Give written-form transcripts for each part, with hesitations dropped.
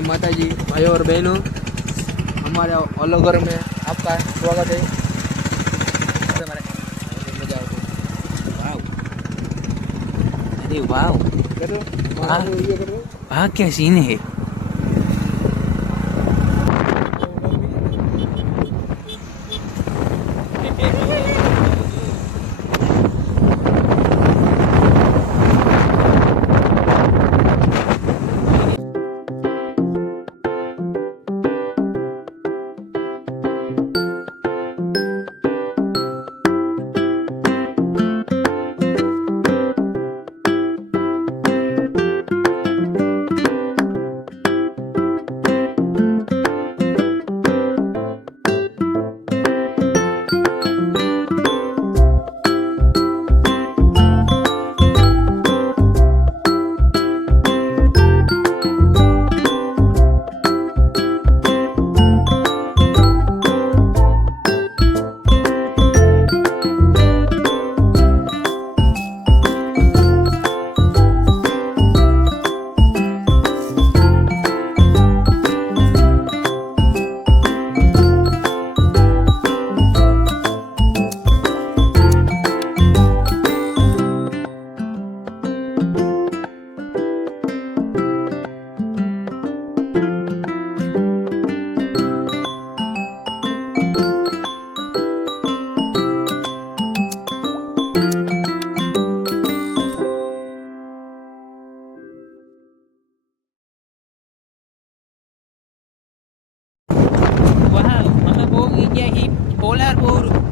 जय माता जी। भाइयों और बहनों, हमारे ओलो घर में आपका स्वागत है। अरे वाह, वाह क्या सीन है।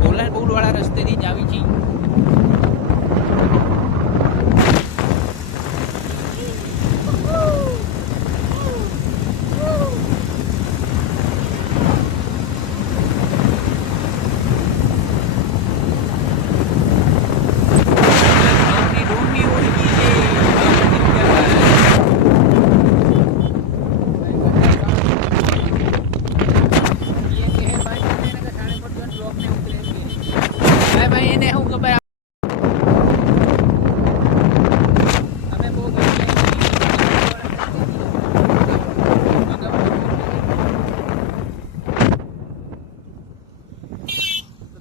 कोलारपुर वाला रस्ते थी जावी छी।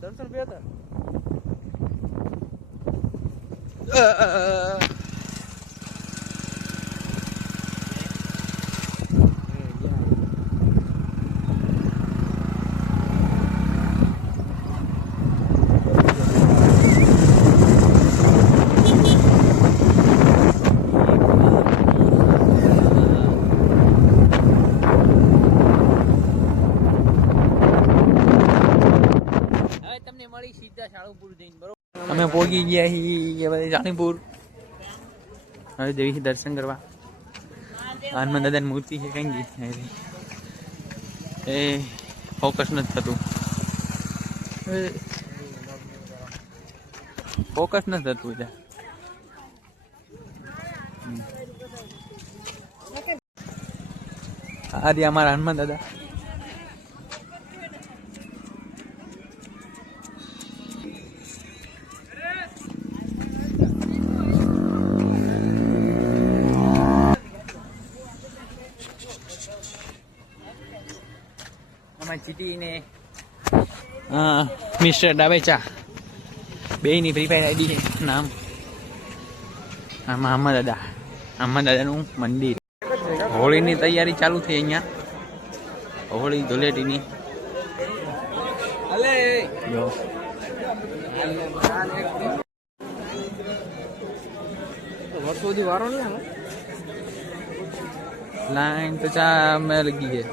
दर्शन पे था। અમે પહોંચી ગયા છીએ જાણીપુર। હવે જઈએ દર્શન કરવા। હનુમાન દાદાની મૂર્તિ છે કઈ એ ફોકસ નથી થતું, ફોકસ નથી થતું। આ રહ્યા અમારા હનુમાન દાદા। ચીટી ને મિસ્ટર ડાબેચા બેયની ફ્રી ફાયર આઈડી છે નામ। આમાં હનુમાન દાદાનું મંદિર। હોળીની તૈયારી ચાલુ થઈ અહીંયા, હોળી ધૂળેટીની। વર્ષોથી વારો નહીં લાઈન તો ચા મેં લગી છે।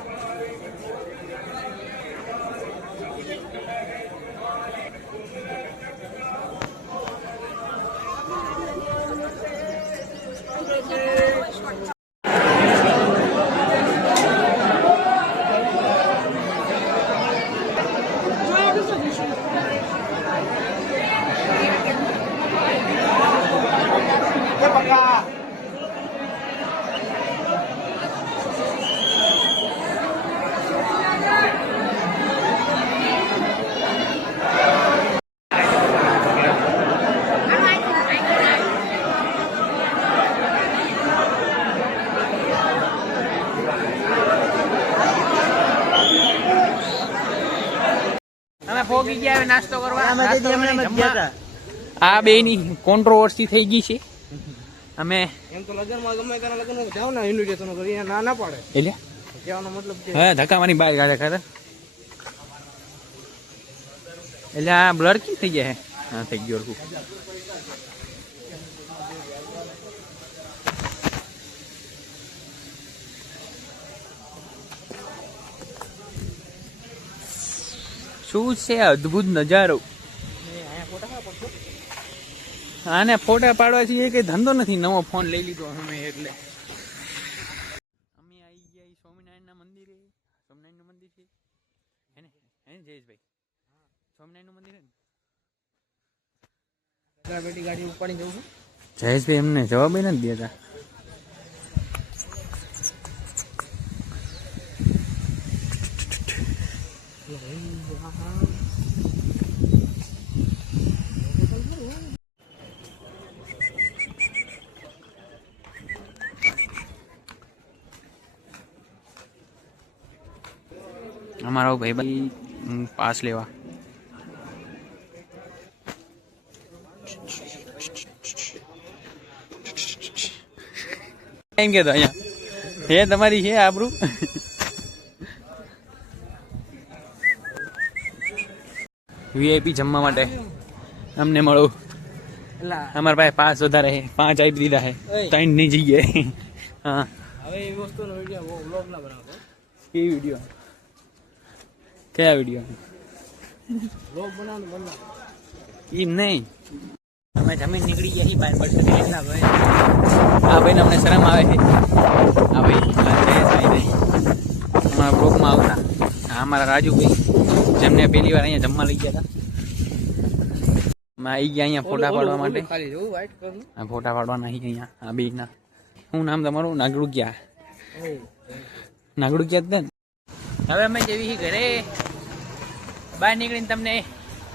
પોગી ગયા હવે નાસ્તો કરવા. આ બે ની કોન્ટ્રોવર્સી થઈ ગઈ છે. અમે એમ તો લગનમાં ગમે તેના લગનમાં જાવ ને ઇન્વિટેશન કરી ના પાડે એટલે કહેવાનો મતલબ છે હા ધક્કાવાની બહાર કાઢે ખરે. એટલે આ બ્લર કેમ થઈ જાય? હા થઈ ગયો. શું છે અદ્ભુત નજારો. આને ફોટા પાડવા છીએ કે ધંધો નથી, નવો ફોન લઈ લીધો અમે એટલે. અમે આવી ગયા સ્વામિનારાયણના મંદિરે. સ્વામિનારાયણનું મંદિર છે હે જયેશભાઈ? સ્વામિનારાયણનું મંદિર હે ને? બેટી ગાડી ઉપાડી જવું છું. જયેશભાઈ એમને જવાબ નથી દેતા. અમારો ભાઈ પાસ લેવા એમ કેતો અહીંયા હે તમારી છે આબરૂ. વીઆઈપી જમવા માટે અમને મળો. અમારા પાસે પાસ વધારે છે, 5 આપી દીધા છે, 3 ની જગ્યાએ. હા હવે એ વસ્તુનો વિડિયો વ્લોગ ના બનાવતો. એ વિડિયો કયા વિડિયો? વ્લોગ બનાવવાનું બંધ. એમ નહીં, અમે જમીન નીકળી ગયા છીએ બહાર પડશે. આ ભાઈને અમને શરમ આવે છે. આ ભાઈ અમારા બ્લોગમાં આવતા. અમારા રાજુભાઈ જેમને પહેલી વાર અહીંયા જમવા લઈ ગયા હતા. આવી ગયા અહીંયા ફોટા પાડવા માટે. આ ફોટા પાડવાના અહીંયા આ બેના. શું નામ તમારું? નાગડુકિયા. નાગડુકિયા જ ને. હવે અમે જેવી ઘરે બહાર નીકળીને તમને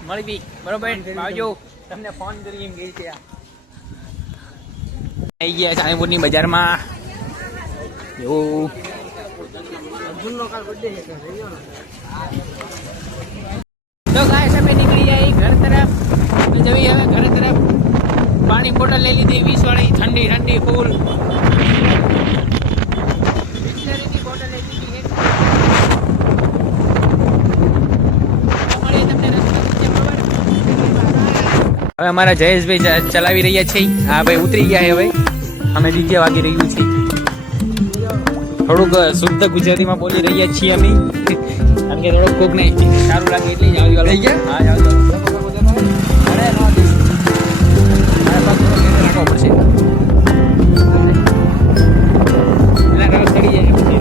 મળવી બરોબર. આવજો, તમને ફોન કરી એમ ગઈ છે. આવી ગયા ચાણીપુરની બજારમાં. એવું તો ગાઈસ અમે નીકળી જાય ઘર તરફ. જવી હવે ઘર તરફ. પાણી બોટલ લઈ લીધી 20 વાળી ઠંડી ઠંડી ફૂલ. બિસ્લરીની બોટલ લઈ લીધી. હવે અમારા જયેશભાઈ ચલાવી રહ્યા છે. હા ભાઈ ઉતરી ગયા છે. હવે અમે DJ વાગી રહ્યું છે. થોડુંક શુદ્ધ ગુજરાતીમાં બોલી રહ્યા છીએ અમે, કારણ કે થોડુંક કોક ને સારું લાગે એટલે જ આવી ગયા. હા આવજો. રાખવો પડશે. રસ ચડી જાય પછી.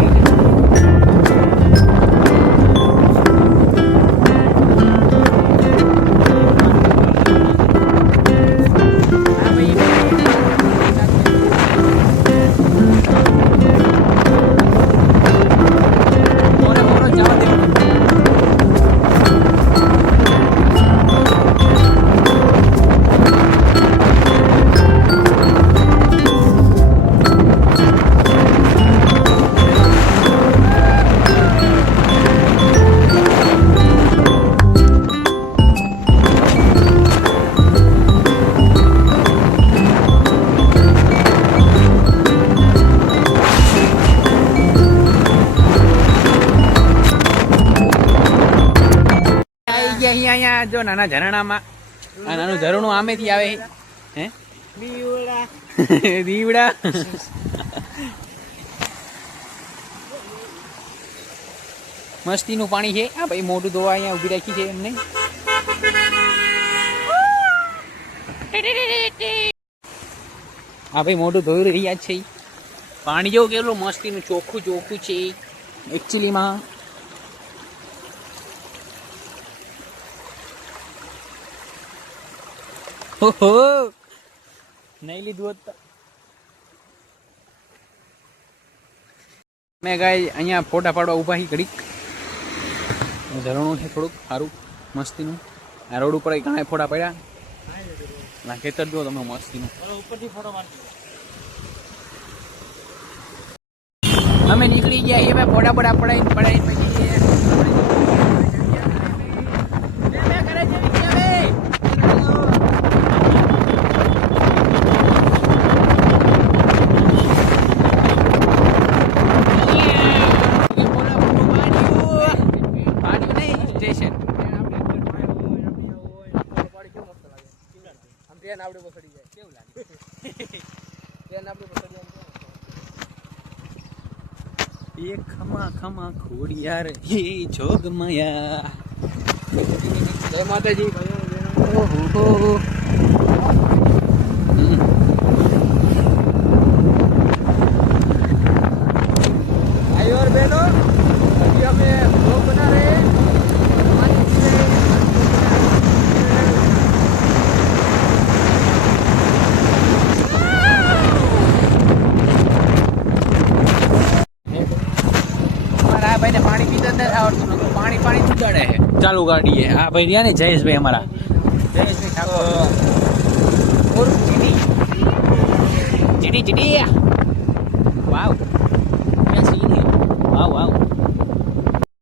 અહીંયા જો નાના ઝરણામાં આ નાનું ઝરણું આમેથી આવે હે દીવડા. મસ્તીનું પાણી છે. આ ભાઈ મોટું ધોવા અહીંયા ઉભી રાખી છે એમને. આ ભાઈ મોટું ધોઈ રહ્યા છે. પાણી જેવું કેટલું મસ્તીનું ચોખ્ખું ચોખ્ખું છે એકચ્યુઅલીમાં. ઓહો નહીં લીધું હોત. મેં ગાય અહીંયા ફોટા પાડવા ઉભા ઘડીક. ઝરણું છે થોડુંક સારું મસ્તીનું. આ રોડ ઉપર ઘણા ફોટા પડ્યા. ખેતર જો તમે મસ્તીનું. અમે નીકળી ગયા એ ફોટા પડાવી પછી એ ખમા ખમા ખોડિયાર હે જોગમયા. જય માતાજી ભાઈઓ બહેનો. ઓહો. भाई और बहनों, अभी हमें ब्लॉग बना रहे हैं. અમારા આ ભાઈને પાણી પીતા નથી આવડતું નતું. પાણી પાણી ઉગાડે છે ચાલુ ગાડીએ. આ ભાઈ રહ્યા ને જયેશભાઈ અમારા જયેશભાઈ ઠાકોર ઉર્ફ GD GD GD. Wow wow wow.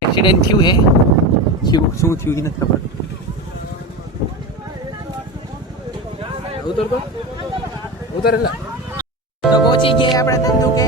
Accident થયું હે. શું થયું એ નથી ખબર. ઉતર તો ઉતર એટલે તો પહોંચી ગયા આપણે ધંધુ કે